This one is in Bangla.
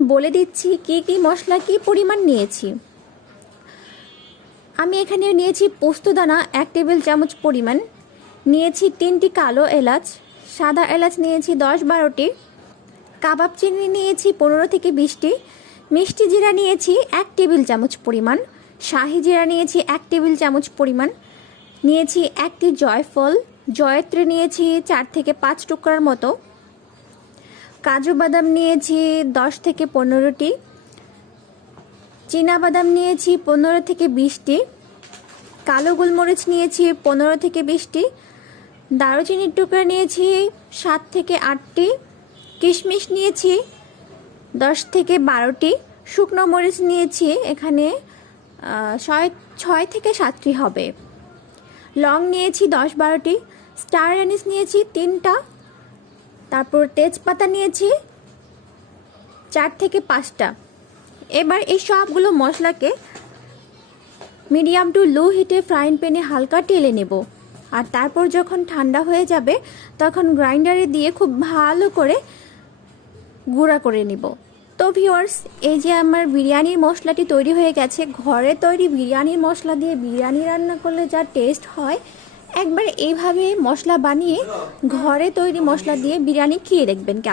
বলে দিচ্ছি কি কি মশলা কি পরিমাণ নিয়েছি। আমি এখানে নিয়েছি পোস্তদানা 1 টেবিল চামচ পরিমাণ, নিয়েছি 3টি কালো এলাচ, সাদা এলাচ নিয়েছি 10-12টি, কাবাব চিনি নিয়েছি 15 থেকে 20টি, মিষ্টি জিরা নিয়েছি 1 টেবিল চামচ পরিমাণ, শাহি জিরা নিয়েছি 1 টেবিল চামচ পরিমাণ, নিয়েছি 1টি জয়ফল, জয়ত্রী নিয়েছি 4 থেকে 5 টুকরার মতো, কাজু বাদাম নিয়েছি 10 থেকে 15টি, চীনা বাদাম নিয়েছি 15 থেকে 20টি, কালো গোলমরিচ নিয়েছি 15 থেকে 20টি, দারুচিনির টুকরা নিয়েছি 7 থেকে 8টি, কিশমিশ নিয়েছি 10 থেকে 12টি, শুকনো মরিচ নিয়েছি এখানে 6 থেকে 7টি হবে, লং নিয়েছি 10-12টি, স্টার অ্যানিস নিয়েছি 3টা, তারপর তেজপাতা নিয়েছি 4 থেকে 5টা। এবার এই সবগুলো মশলাকে মিডিয়াম টু লো হিটে ফ্রাইং প্যানে হালকা টেলে নেব, আর তারপর যখন ঠান্ডা হয়ে যাবে তখন গ্রাইন্ডারে দিয়ে খুব ভালো করে গুঁড়া করে নিব। তো ভিউয়ার্স, এই যে আমার বিরিয়ানির মশলাটি তৈরি হয়ে গেছে। ঘরে তৈরি বিরিয়ানির মশলা দিয়ে বিরিয়ানি রান্না করলে যা টেস্ট হয়, একবার এইভাবে মশলা বানিয়ে ঘরে তৈরি মশলা দিয়ে বিরিয়ানি খেয়ে দেখবেন।